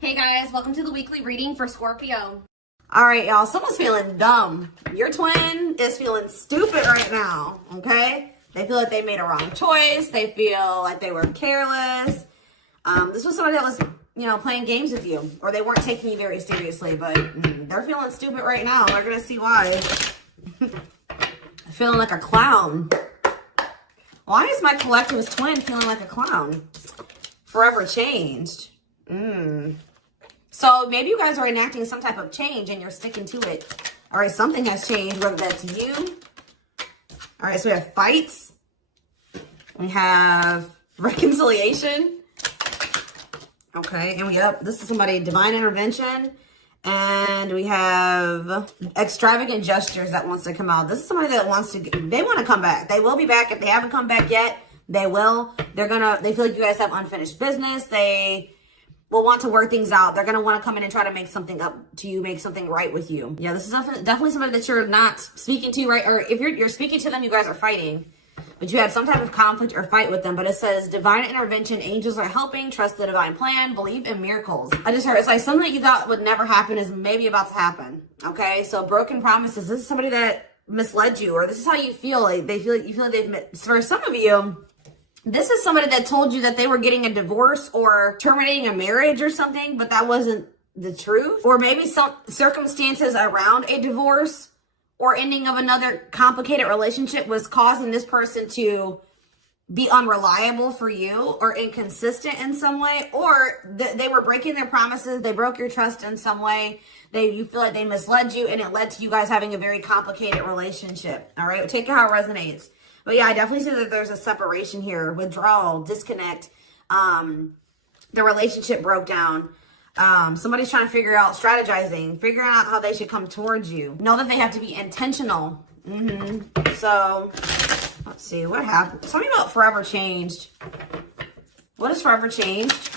Hey guys, welcome to the weekly reading for Scorpio. All right, y'all, someone's feeling dumb. Your twin is feeling stupid right now, okay? They feel like they made a wrong choice. They feel like they were careless. This was somebody that was, playing games with you, or they weren't taking you very seriously, but they're feeling stupid right now. They're going to see why. Feeling like a clown. Why is my collective's twin feeling like a clown? Forever changed. So maybe you guys are enacting some type of change and you're sticking to it. All right, something has changed, whether that's you. All right, so we have fights. We have reconciliation. Okay, and this is somebody, divine intervention. And we have extravagant gestures that wants to come out. This is somebody that they want to come back. They will be back. If they haven't come back yet, they will. They feel like you guys have unfinished business. They will want to work things out. They're going to want to come in and try to make something up to you, make something right with you. Yeah, this is definitely somebody that you're not speaking to, right? Or if you're speaking to them, you guys are fighting. But you had some type of conflict or fight with them. But it says, divine intervention, angels are helping, trust the divine plan, believe in miracles. I just heard, it's like something that you thought would never happen is maybe about to happen. Okay, so broken promises. This is somebody that misled you, or this is how you feel. Like you feel like they've, for some of you, this is somebody that told you that they were getting a divorce or terminating a marriage or something, but that wasn't the truth. Or maybe some circumstances around a divorce or ending of another complicated relationship was causing this person to be unreliable for you or inconsistent in some way, or they were breaking their promises. They broke your trust in some way. You feel like they misled you, and it led to you guys having a very complicated relationship. All right, take it how it resonates. But yeah, I definitely see that there's a separation here, withdrawal, disconnect. The relationship broke down. Somebody's trying to figure out, strategizing, figuring out how they should come towards you. Know that they have to be intentional. So let's see what happened. Tell me about forever changed. What is forever changed?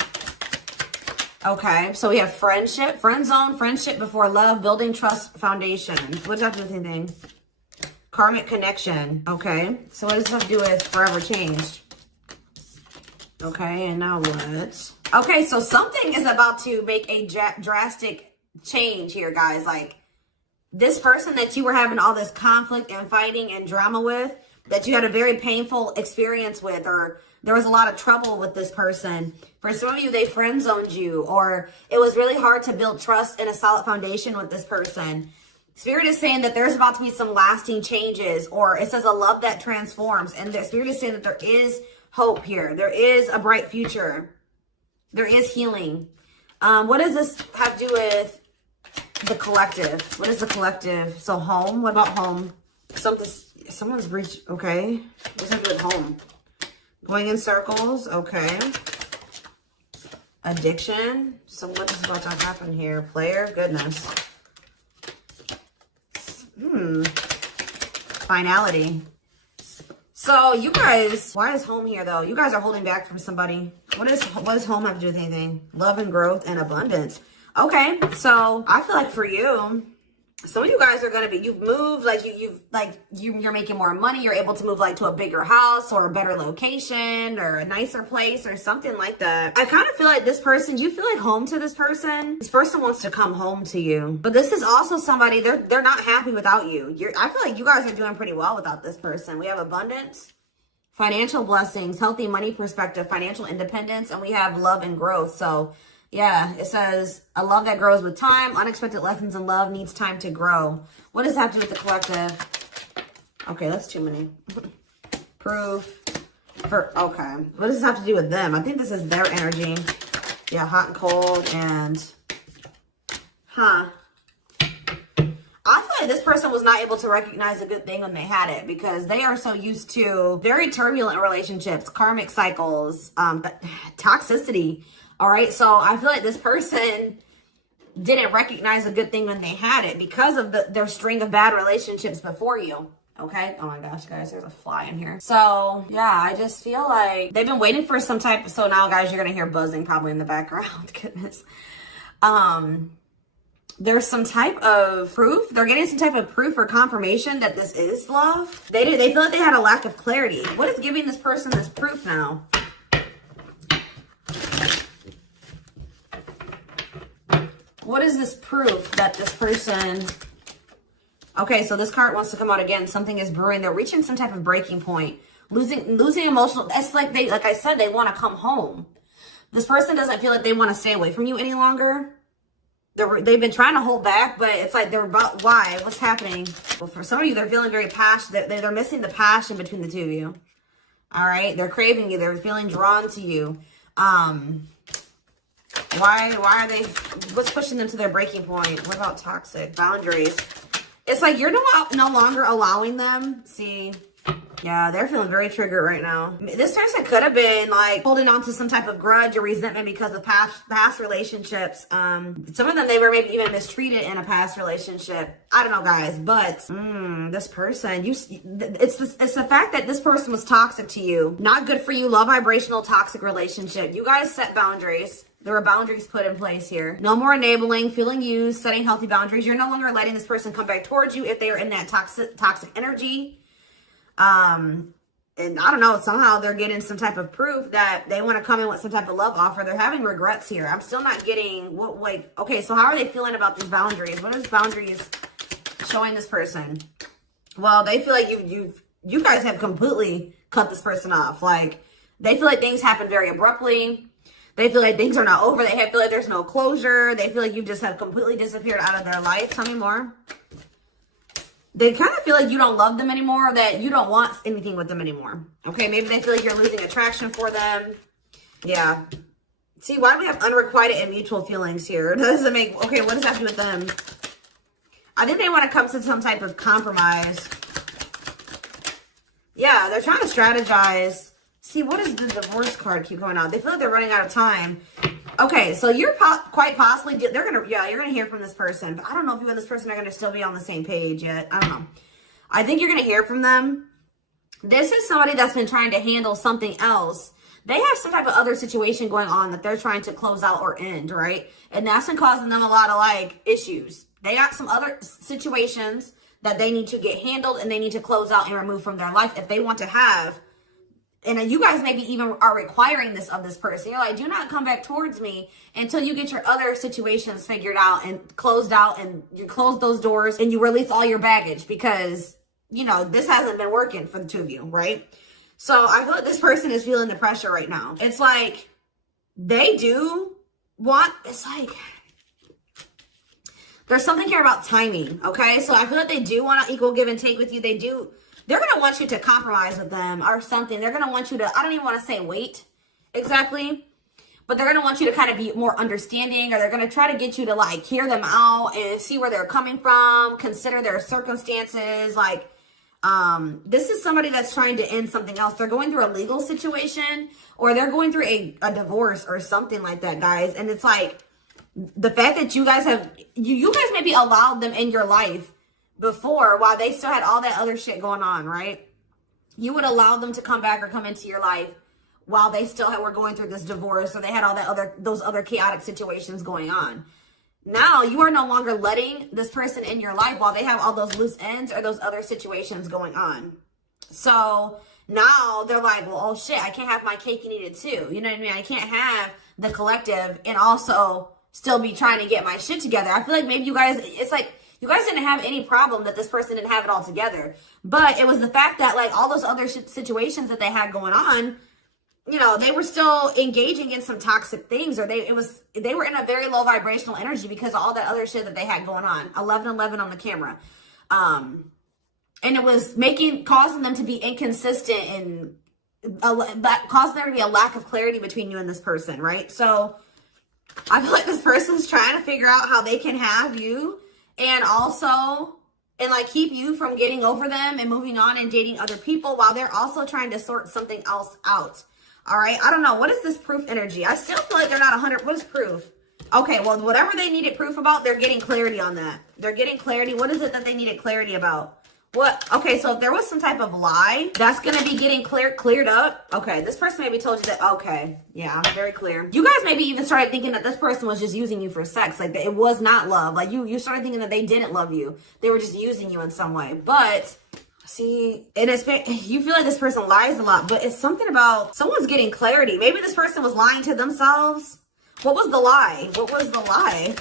Okay, so we have friendship, friend zone, friendship before love, building trust foundation. What does that do with anything? Karmic connection. Okay, so what does this have to do with forever changed? Okay, and now what? Okay, so something is about to make a drastic change here, guys. Like, this person that you were having all this conflict and fighting and drama with, that you had a very painful experience with, or there was a lot of trouble with this person. For some of you, they friend zoned you, or it was really hard to build trust and a solid foundation with this person. Spirit is saying that there's about to be some lasting changes, or it says a love that transforms. And the Spirit is saying that there is hope here. There is a bright future. There is healing. What does this have to do with the collective? What is the collective? So home, what about home? Someone's reached, okay. What does that have to do with home? Going in circles, okay. Addiction. So what is about to happen here? Player, goodness. Finality. So you guys, why is home here though? You guys are holding back from somebody. What does home have to do with anything? Love and growth and abundance. Okay, so I feel like for you, some of you guys are gonna be, you've moved, like you're making more money. You're able to move like to a bigger house or a better location or a nicer place or something like that. I kind of feel like this person, do you feel like home to this person? This person wants to come home to you, but this is also somebody, they're not happy without you. I feel like you guys are doing pretty well without this person. We have abundance, financial blessings, healthy money perspective, financial independence, and we have love and growth. So yeah, it says a love that grows with time. Unexpected lessons in love needs time to grow. What does that have to do with the collective? Okay, that's too many. Proof. Okay. What does this have to do with them? I think this is their energy. Yeah, hot and cold and... I feel like this person was not able to recognize a good thing when they had it, because they are so used to very turbulent relationships, karmic cycles, toxicity. All right, so I feel like this person didn't recognize a good thing when they had it because of their string of bad relationships before you. Okay. Oh my gosh, guys, there's a fly in here. So yeah, I just feel like they've been waiting for some type of, so now guys, you're gonna hear buzzing probably in the background. Goodness. There's some type of proof. They're getting some type of proof or confirmation that this is love. They feel like they had a lack of clarity. What is giving this person this proof now? What is this proof that this person... Okay, so this card wants to come out again. Something is brewing. They're reaching some type of breaking point. Losing emotional... It's like like I said, they want to come home. This person doesn't feel like they want to stay away from you any longer. They've been trying to hold back, but it's like they're about... Why? What's happening? Well, for some of you, they're feeling very passionate. They're missing the passion between the two of you. All right? They're craving you. They're feeling drawn to you. Why are they... What's pushing them to their breaking point? What about toxic boundaries? It's like you're no longer allowing them. See, yeah, they're feeling very triggered right now. This person could have been like holding on to some type of grudge or resentment because of past relationships. Some of them, they were maybe even mistreated in a past relationship. I don't know, guys, but this person, it's the fact that this person was toxic to you. Not good for you. Low vibrational toxic relationship. You guys set boundaries. There were boundaries put in place here. No more enabling, feeling used, setting healthy boundaries. You're no longer letting this person come back towards you if they are in that toxic energy. And I don't know, somehow they're getting some type of proof that they want to come in with some type of love offer. They're having regrets here. I'm still not getting okay, so how are they feeling about these boundaries? What is boundaries showing this person? Well, they feel like you guys have completely cut this person off. Like, they feel like things happen very abruptly. They feel like things are not over. They feel like there's no closure. They feel like you just have completely disappeared out of their life. Tell me more. They kind of feel like you don't love them anymore, or that you don't want anything with them anymore. Okay, maybe they feel like you're losing attraction for them. Yeah. See, why do we have unrequited and mutual feelings here? Doesn't make... Okay, what does that do with them? I think they want to come to some type of compromise. Yeah, they're trying to strategize. See, what does the divorce card keep going on? They feel like they're running out of time. Okay, so you're quite possibly... you're going to hear from this person. But I don't know if you and this person are going to still be on the same page yet. I don't know. I think you're going to hear from them. This is somebody that's been trying to handle something else. They have some type of other situation going on that they're trying to close out or end, right? And that's been causing them a lot of, like, issues. They got some other situations that they need to get handled and they need to close out and remove from their life if they want to have... And you guys maybe even are requiring this of this person. You're like, do not come back towards me until you get your other situations figured out and closed out, and you close those doors and you release all your baggage because, you know, this hasn't been working for the two of you, right? So I feel like this person is feeling the pressure right now. It's like they do want, it's like, there's something here about timing, okay? So I feel like they do want to equal give and take with you. They're going to want you to compromise with them or something. They're going to want you to, I don't even want to say wait exactly, but they're going to want you to kind of be more understanding, or they're going to try to get you to like hear them out and see where they're coming from, consider their circumstances. Like, this is somebody that's trying to end something else. They're going through a legal situation, or they're going through a divorce or something like that, guys. And it's like the fact that you guys have, you guys maybe allowed them in your life before, while they still had all that other shit going on, right? You would allow them to come back or come into your life while they still were going through this divorce, or they had all those other chaotic situations going on. Now you are no longer letting this person in your life while they have all those loose ends or those other situations going on. So now they're like, well, oh shit, I can't have my cake and eat it too. You know what I mean? I can't have the collective and also still be trying to get my shit together. I feel like maybe you guys, it's like, you guys didn't have any problem that this person didn't have it all together. But it was the fact that, like, all those other situations that they had going on, you know, they were still engaging in some toxic things, or they were in a very low vibrational energy because of all that other shit that they had going on. 1111 on the camera. And it was causing them to be inconsistent, and causing there to be a lack of clarity between you and this person, right? So I feel like this person's trying to figure out how they can have you and also, like, keep you from getting over them and moving on and dating other people, while they're also trying to sort something else out. All right. I don't know. What is this proof energy? I still feel like they're not 100. What is proof? Okay. Well, whatever they needed proof about, they're getting clarity on that. They're getting clarity. What is it that they needed clarity about? What? Okay. So if there was some type of lie, that's going to be getting cleared up. Okay. This person maybe told you that. Okay. Yeah. Very clear. You guys maybe even started thinking that this person was just using you for sex. Like, it was not love. Like, you started thinking that they didn't love you. They were just using you in some way. But see, you feel like this person lies a lot, but it's something about someone's getting clarity. Maybe this person was lying to themselves. What was the lie? What was the lie?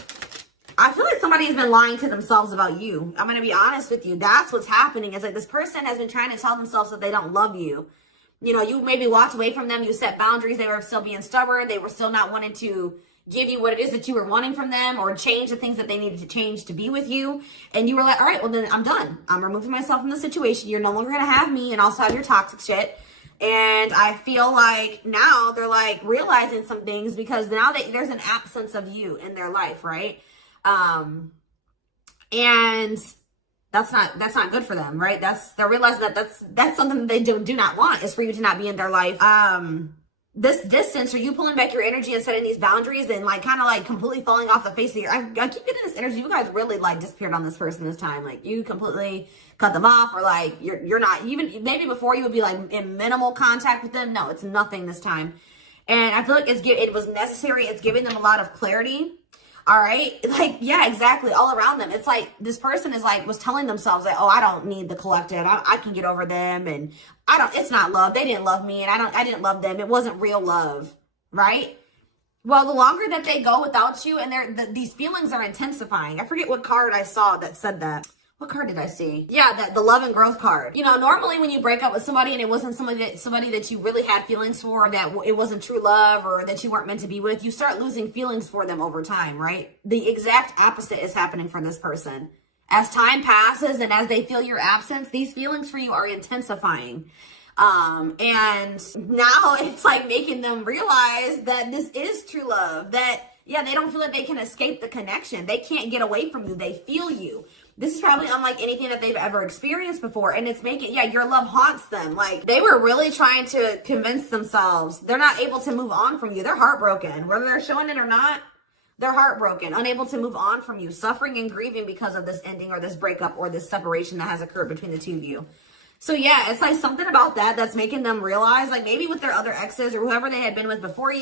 I feel like somebody has been lying to themselves about you. I'm going to be honest with you. That's what's happening. It's like this person has been trying to tell themselves that they don't love you. You know, you maybe walked away from them. You set boundaries. They were still being stubborn. They were still not wanting to give you what it is that you were wanting from them, or change the things that they needed to change to be with you. And you were like, all right, well then I'm done. I'm removing myself from the situation. You're no longer going to have me and also have your toxic shit. And I feel like now they're like realizing some things because now there's an absence of you in their life, right? And that's not good for them, right? They're realizing that that's something that they do not want, is for you to not be in their life. This distance, or you pulling back your energy and setting these boundaries and like kind of like completely falling off the face of your, I keep getting this energy. You guys really like disappeared on this person this time. Like you completely cut them off, or like you're not even, maybe before you would be like in minimal contact with them. No, it's nothing this time. And I feel like it was necessary. It's giving them a lot of clarity. All right. Like, yeah, exactly. All around them. It's like this person was telling themselves like, oh, I don't need the collective. I can get over them. And it's not love. They didn't love me. And I didn't love them. It wasn't real love. Right. Well, the longer that they go without you, and these feelings are intensifying. I forget what card I saw that said that. What card did I see? Yeah, the love and growth card. You know, normally when you break up with somebody and it wasn't somebody that you really had feelings for, that it wasn't true love, or that you weren't meant to be with, you start losing feelings for them over time, right? The exact opposite is happening for this person. As time passes and as they feel your absence, these feelings for you are intensifying. And now it's like making them realize that this is true love, that, yeah, they don't feel like they can escape the connection. They can't get away from you. They feel you. This is probably unlike anything that they've ever experienced before. And it's making, yeah, your love haunts them. Like they were really trying to convince themselves they're not able to move on from you. They're heartbroken, whether they're showing it or not. They're heartbroken, unable to move on from you, suffering and grieving because of this ending or this breakup or this separation that has occurred between the two of you. So yeah, it's like something about that's making them realize, like maybe with their other exes or whoever they had been with before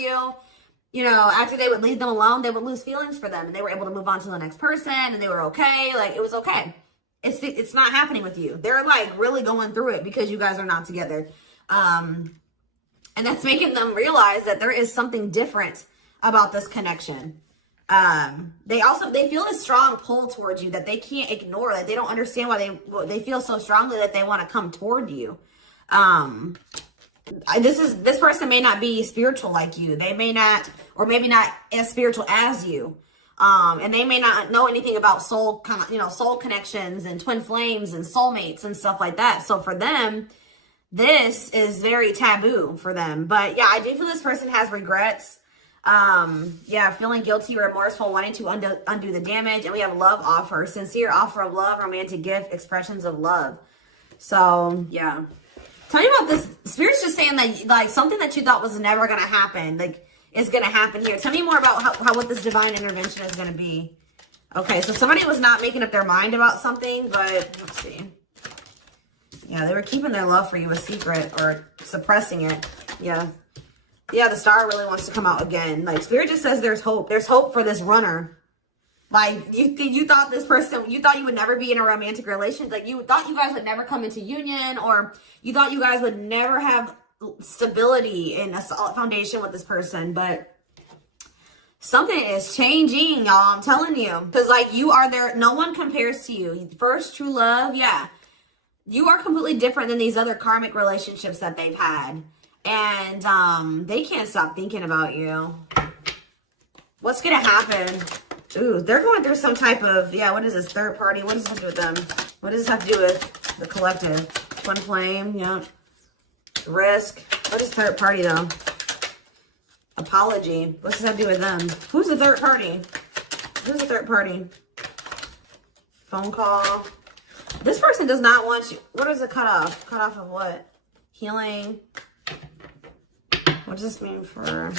you know, after they would leave them alone, they would lose feelings for them, and they were able to move on to the next person, and they were okay. Like it was okay. It's not happening with you. They're like really going through it because you guys are not together. And that's making them realize that there is something different about this connection. They feel a strong pull towards you that they can't ignore. Like they don't understand why they feel so strongly that they want to come toward you. This person may not be spiritual like you. They may not, or maybe not as spiritual as you. And they may not know anything about soul connections and twin flames and soulmates and stuff like that. So for them, this is very taboo for them. But yeah, I do feel this person has regrets. Yeah, feeling guilty or remorseful, wanting to undo the damage. And we have love offer, sincere offer of love, romantic gift, expressions of love. So yeah. Tell me about this. Spirit's just saying that like something that you thought was never going to happen, like is going to happen here. Tell me more about how what this divine intervention is going to be. Okay, so somebody was not making up their mind about something, but let's see. Yeah, they were keeping their love for you a secret or suppressing it. Yeah. Yeah, the star really wants to come out again. Like Spirit just says there's hope. There's hope for this runner. Like you thought this person, you thought you would never be in a romantic relationship. Like you thought you guys would never come into union, or you thought you guys would never have stability and a solid foundation with this person. But something is changing, y'all. I'm telling you. Because like you are there. No one compares to you. First true love. Yeah. You are completely different than these other karmic relationships that they've had. And they can't stop thinking about you. What's going to happen? Ooh, they're going through some type of, yeah, what is this? Third party? What does this have to do with them? What does this have to do with the collective? Twin flame, yeah. Risk. What is third party, though? Apology. What does this have to do with them? Who's the third party? Who's the third party? Phone call. This person does not want you. What is a cutoff? Cutoff of what? Healing. What does this mean for...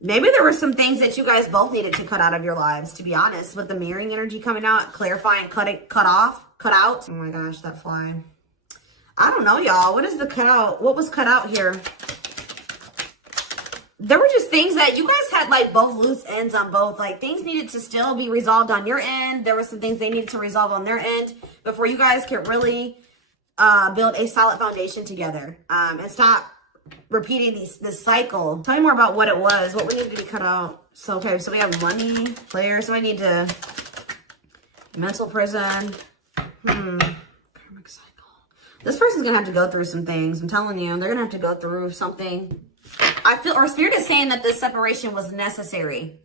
Maybe there were some things that you guys both needed to cut out of your lives, to be honest, with the mirroring energy coming out, clarifying, cut out. Oh my gosh, that fly. I don't know, y'all. What is the cut out? What was cut out here? There were just things that you guys had like both loose ends on both. Like things needed to still be resolved on your end. There were some things they needed to resolve on their end before you guys could really build a solid foundation together. And stop repeating this cycle. Tell me more about what it was, what we needed to be cut out. So, okay, so we have money, player, so I need to, mental prison. Karmic cycle. This person's going to have to go through some things. I'm telling you, they're going to have to go through something. I feel, our spirit is saying that this separation was necessary.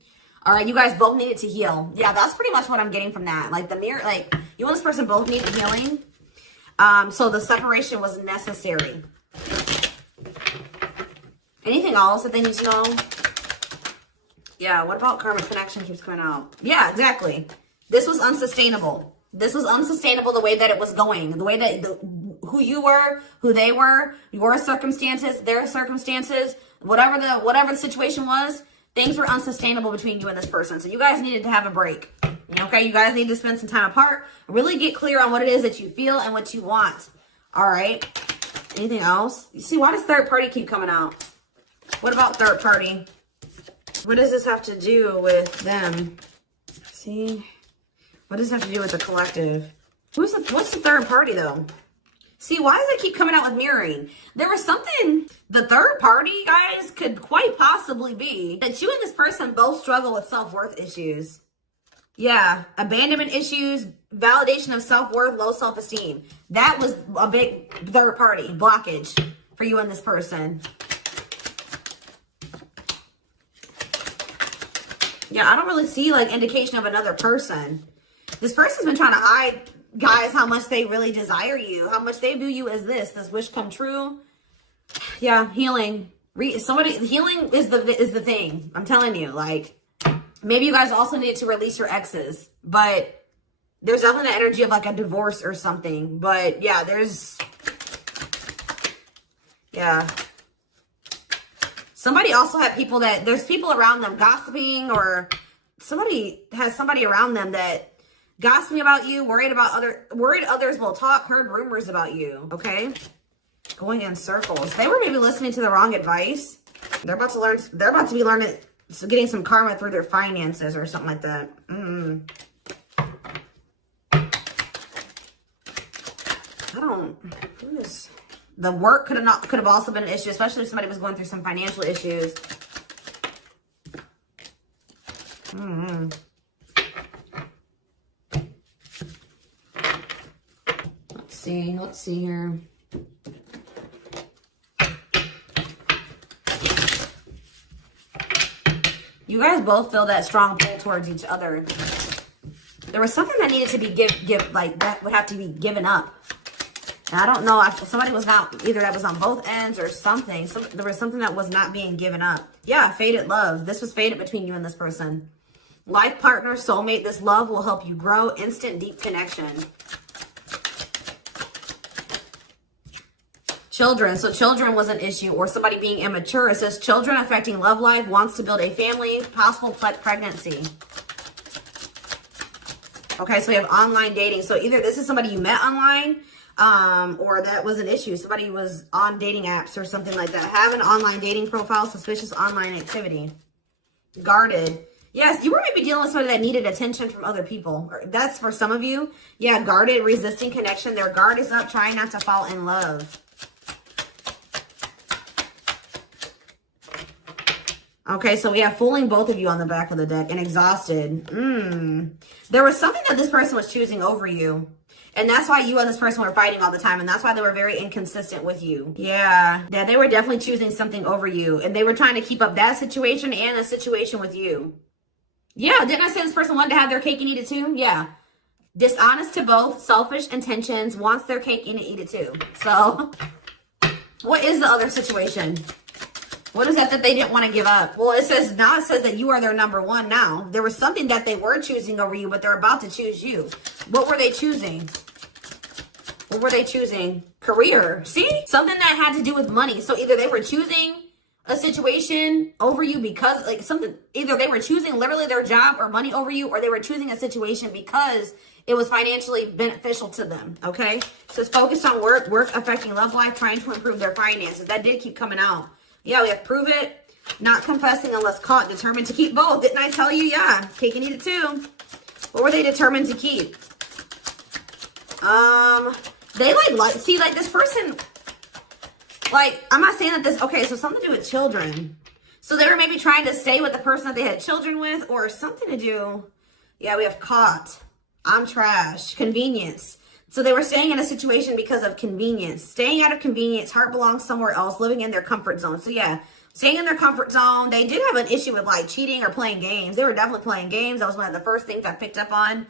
All right, you guys both needed to heal. Yeah, that's pretty much what I'm getting from that. Like the mirror, like you and this person both needed healing. So the separation was necessary. Anything else that they need to know? Yeah, what about karmic connection keeps coming out? Yeah, exactly. This was unsustainable. This was unsustainable the way that it was going. The way that who you were, who they were, your circumstances, their circumstances, whatever the situation was, things were unsustainable between you and this person. So you guys needed to have a break. Okay, you guys need to spend some time apart. Really get clear on what it is that you feel and what you want. All right. Anything else? You see, why does third party keep coming out? What about third party? What does this have to do with them? See? What does this have to do with the collective? What's the third party, though? See, why does it keep coming out with mirroring? There was something, the third party, guys, could quite possibly be that you and this person both struggle with self-worth issues. Yeah, abandonment issues, validation of self-worth, low self-esteem. That was a big third party blockage for you and this person. Yeah, I don't really see like indication of another person. This person's been trying to hide, guys, how much they really desire you, how much they view you as this wish come true. Yeah, healing. Healing is the thing. I'm telling you, like, maybe you guys also need to release your exes, but there's definitely the energy of like a divorce or something. But yeah, somebody also had people there's people around them gossiping, or somebody has somebody around them that gossiping about you, worried others will talk, heard rumors about you. Okay. Going in circles. They were maybe listening to the wrong advice. They're about to be learning, getting some karma through their finances or something like that. The work could have also been an issue, especially if somebody was going through some financial issues. Let's see here. You guys both feel that strong pull towards each other. There was something that needed to be that would have to be given up. And I don't know if somebody was not, either that was on both ends or something. There was something that was not being given up. Yeah, fated love. This was fated between you and this person. Life partner, soulmate, this love will help you grow. Instant, deep connection. Children. So children was an issue, or somebody being immature. It says children affecting love life, wants to build a family, possible pregnancy. Okay, so we have online dating. So either this is somebody you met online, or that was an issue. Somebody was on dating apps or something like that. Have an online dating profile, suspicious online activity. Guarded. Yes, you were maybe dealing with somebody that needed attention from other people. That's for some of you. Yeah, guarded, resisting connection. Their guard is up, trying not to fall in love. Okay, so we have fooling both of you on the back of the deck and exhausted. There was something that this person was choosing over you. And that's why you and this person were fighting all the time. And that's why they were very inconsistent with you. Yeah, they were definitely choosing something over you. And they were trying to keep up that situation and a situation with you. Yeah, didn't I say this person wanted to have their cake and eat it too? Yeah. Dishonest to both, selfish intentions, wants their cake and eat it too. So, what is the other situation? What is that they didn't want to give up? Well, it says that you are their number one now. There was something that they were choosing over you, but they're about to choose you. What were they choosing? What were they choosing? Career. See? Something that had to do with money. So either they were choosing a situation over you because either they were choosing literally their job or money over you, or they were choosing a situation because it was financially beneficial to them. Okay? So it's focused on work affecting love life, trying to improve their finances. That did keep coming out. Yeah, we have prove it, not confessing unless caught, determined to keep both. Didn't I tell you? Yeah, cake and eat it too. What were they determined to keep? They see, this person, Like, I'm not saying that this, okay, so something to do with children. So they were maybe trying to stay with the person that they had children with, or something to do. Yeah, we have caught. I'm trash. Convenience. So they were staying in a situation because of convenience. Staying out of convenience. Heart belongs somewhere else. Living in their comfort zone. So yeah, staying in their comfort zone. They did have an issue with like cheating or playing games. They were definitely playing games. That was one of the first things I picked up on.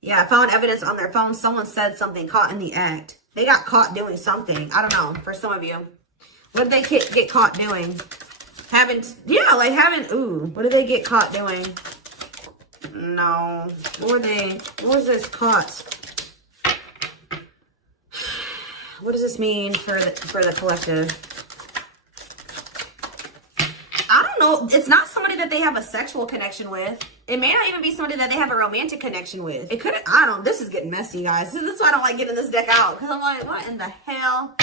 Yeah, I found evidence on their phone. Someone said something, caught in the act. They got caught doing something. I don't know, for some of you. What did they get caught doing? Ooh, what did they get caught doing? No. What was this caught? What does this mean for the collective? I don't know. It's not somebody that they have a sexual connection with. It may not even be somebody that they have a romantic connection with. It could, I don't, this is getting messy, guys. This is why I don't like getting this deck out. Because I'm like, what in the hell?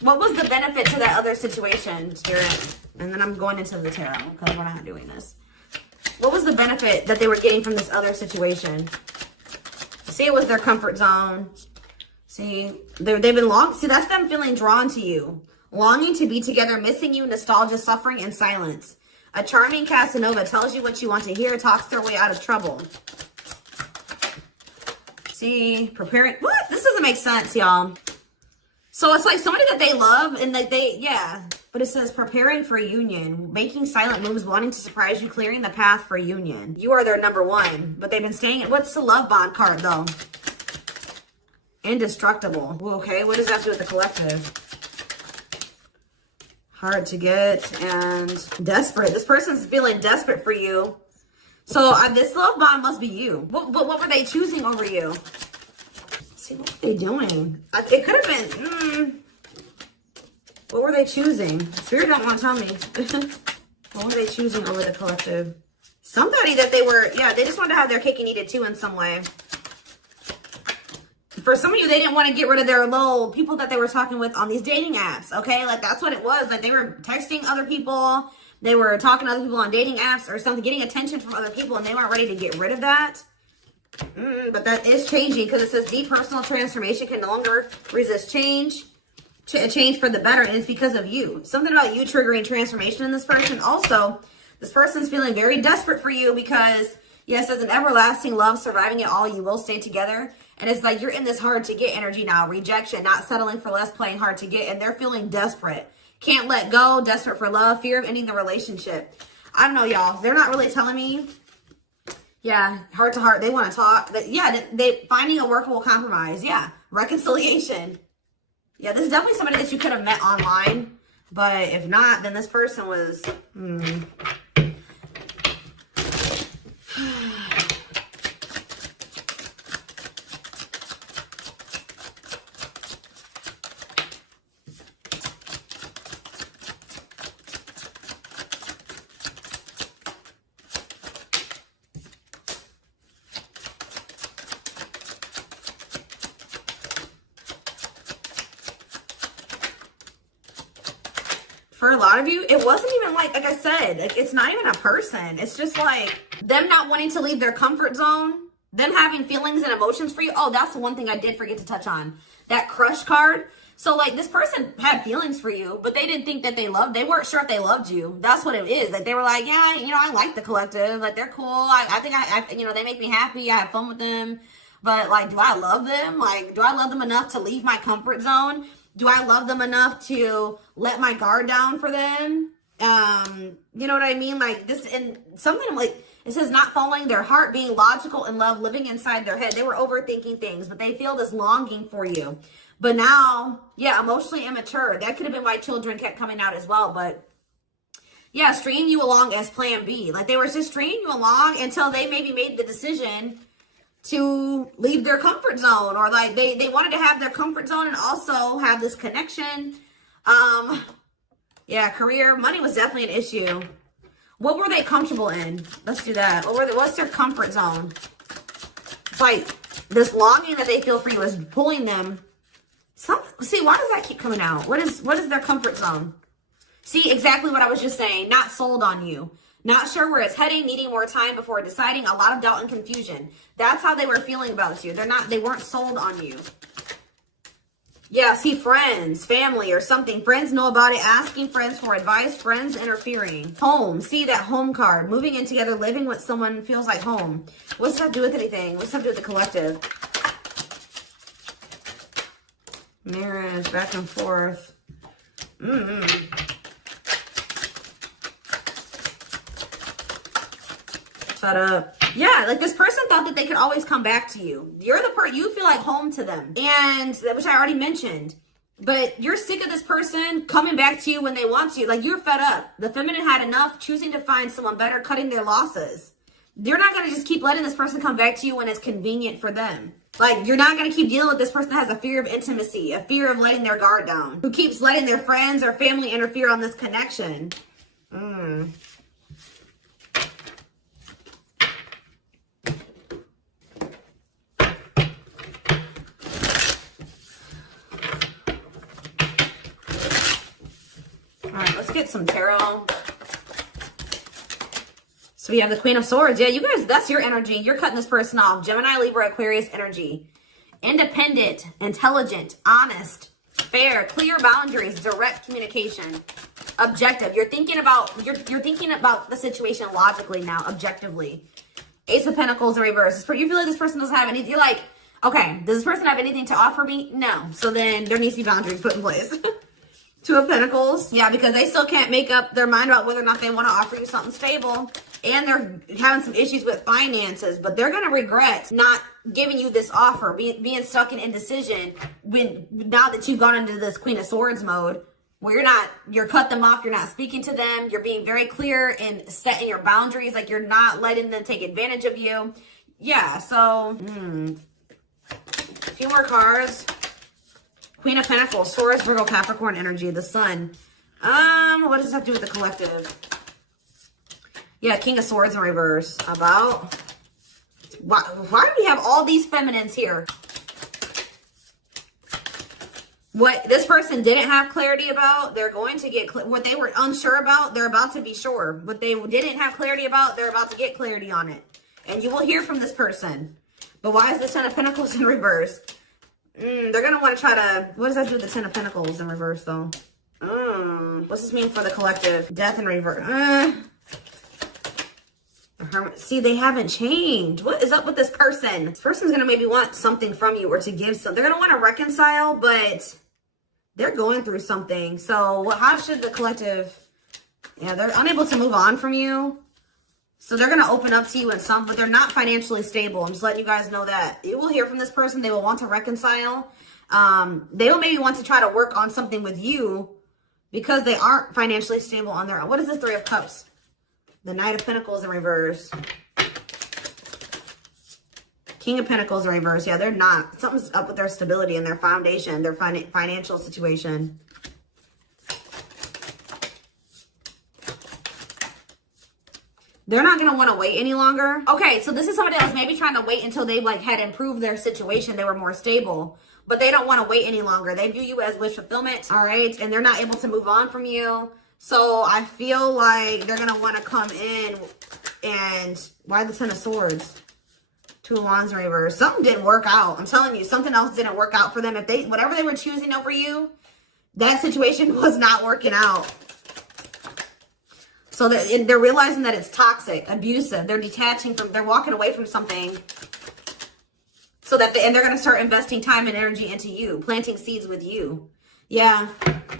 What was the benefit to that other situation, Spirit? And then I'm going into the tarot because we're not doing this. What was the benefit that they were getting from this other situation? See, it was their comfort zone. See, they've been see, that's them feeling drawn to you. Longing to be together, missing you, nostalgia, suffering, and silence. A charming Casanova tells you what you want to hear, talks their way out of trouble. See, preparing. What? This doesn't make sense, y'all. So it's like somebody that they love and that yeah. But it says preparing for a union, making silent moves, wanting to surprise you, clearing the path for union. You are their number one, but they've been staying. What's the love bond card though? Indestructible. Okay, what does that do with the collective? Hard to get and desperate. This person's feeling desperate for you. So this love bond must be you. But what were they choosing over you? Let's see, what were they doing? It could have been, what were they choosing? Spirit don't want to tell me. What were they choosing over the collective? Somebody that they were, yeah, they just wanted to have their cake and eat it too in some way. For some of you, they didn't want to get rid of their little people that they were talking with on these dating apps, okay? Like, that's what it was. Like, they were texting other people. They were talking to other people on dating apps or something, getting attention from other people, and they weren't ready to get rid of that. But that is changing because it says deep personal transformation can no longer resist change. A change for the better, and it's because of you. Something about you triggering transformation in this person. Also, this person's feeling very desperate for you because, yes, as an everlasting love, surviving it all, you will stay together. And it's like you're in this hard to get energy now. Rejection, not settling for less, playing hard to get. And they're feeling desperate. Can't let go, desperate for love, fear of ending the relationship. I don't know, y'all. They're not really telling me. Yeah, heart to heart. They want to talk. Yeah, they finding a workable compromise. Yeah, reconciliation. Yeah, this is definitely somebody that you could have met online. But if not, then this person was... For a lot of you, it wasn't even like I said, like it's not even a person. It's just like them not wanting to leave their comfort zone, them having feelings and emotions for you. Oh, that's the one thing I did forget to touch on. That crush card. So like this person had feelings for you, but they didn't think that they weren't sure if they loved you. That's what it is. Like they were like, yeah, I like the collective. Like they're cool. I think they make me happy. I have fun with them. But like, do I love them? Like, do I love them enough to leave my comfort zone? Do I love them enough to let my guard down for them? You know what I mean? Like this, and something like, it says not following their heart, being logical in love, living inside their head. They were overthinking things, but they feel this longing for you. But now, yeah, emotionally immature. That could have been why children kept coming out as well. But yeah, stringing you along as plan B. Like they were just stringing you along until they maybe made the decision to leave their comfort zone, or like they wanted to have their comfort zone and also have this connection. Yeah, career, money was definitely an issue. What were they comfortable in? Let's do that. What's their comfort zone? It's like this longing that they feel for you is pulling them. See, why does that keep coming out? What is their comfort zone? See, exactly what I was just saying. Not sold on you. Not sure where it's heading, needing more time before deciding, a lot of doubt and confusion. That's how they were feeling about you. They weren't sold on you. Yeah, see, friends, family or something. Friends know about it, asking friends for advice, friends interfering. Home, see that home card. Moving in together, living with someone feels like home. What's that have to do with anything? What's that have to do with the collective? Marriage, back and forth. Shut up. Yeah, like this person thought that they could always come back to you. You're the person, you feel like home to them. And, which I already mentioned. But you're sick of this person coming back to you when they want to. Like, you're fed up. The feminine had enough, choosing to find someone better, cutting their losses. You're not going to just keep letting this person come back to you when it's convenient for them. Like, you're not going to keep dealing with this person that has a fear of intimacy, a fear of letting their guard down, who keeps letting their friends or family interfere on this connection. All right, let's get some tarot. So we have the Queen of Swords. Yeah, you guys, that's your energy. You're cutting this person off. Gemini, Libra, Aquarius energy. Independent, intelligent, honest, fair, clear boundaries, direct communication, objective. You're thinking about the situation logically now, objectively. Ace of Pentacles in reverse. You feel like this person doesn't have anything. You're like, okay, does this person have anything to offer me? No. So then there needs to be boundaries put in place. Two of Pentacles. Yeah, because they still can't make up their mind about whether or not they want to offer you something stable. And they're having some issues with finances, but they're going to regret not giving you this offer, being stuck in indecision now that you've gone into this Queen of Swords mode, where you're cut them off, you're not speaking to them, you're being very clear in setting your boundaries, like you're not letting them take advantage of you. Yeah, so, a few more cards. Queen of Pentacles, Taurus, Virgo, Capricorn energy, the Sun. What does this have to do with the collective? Yeah, King of Swords in reverse. About why do we have all these feminines here? What this person didn't have clarity about, they're going to get what they were unsure about, they're about to be sure. What they didn't have clarity about, they're about to get clarity on it. And you will hear from this person. But why is the Ten of Pentacles in reverse? They're going to want to try to... What does that do with the Ten of Pentacles in reverse, though? What's this mean for the collective? Death in reverse. See, they haven't changed. What is up with this person? This person's going to maybe want something from you or to give something. They're going to want to reconcile, but they're going through something. So how should the collective... Yeah, they're unable to move on from you. So they're going to open up to you in some, but they're not financially stable. I'm just letting you guys know that. You will hear from this person. They will want to reconcile. They will maybe want to try to work on something with you because they aren't financially stable on their own. What is the Three of Cups? The Knight of Pentacles in reverse. King of Pentacles in reverse. Yeah, they're not. Something's up with their stability and their foundation, their financial situation. They're not going to want to wait any longer. Okay, so this is somebody else maybe trying to wait until they had improved their situation. They were more stable. But they don't want to wait any longer. They view you as wish fulfillment. All right, and they're not able to move on from you. So I feel like they're going to want to come in and... Why the Ten of Swords? Two of Wands in reverse. Something didn't work out. I'm telling you, something else didn't work out for them. If whatever they were choosing over you, that situation was not working out. So they're realizing that it's toxic, abusive. They're detaching from... They're walking away from something. So that and they're going to start investing time and energy into you. Planting seeds with you. Yeah,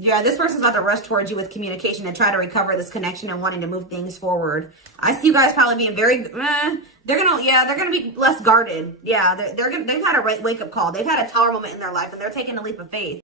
this person's about to rush towards you with communication and try to recover this connection and wanting to move things forward. I see you guys probably being very, they're gonna be less guarded. Yeah, they've had a wake up call. They've had a tower moment in their life and they're taking a leap of faith.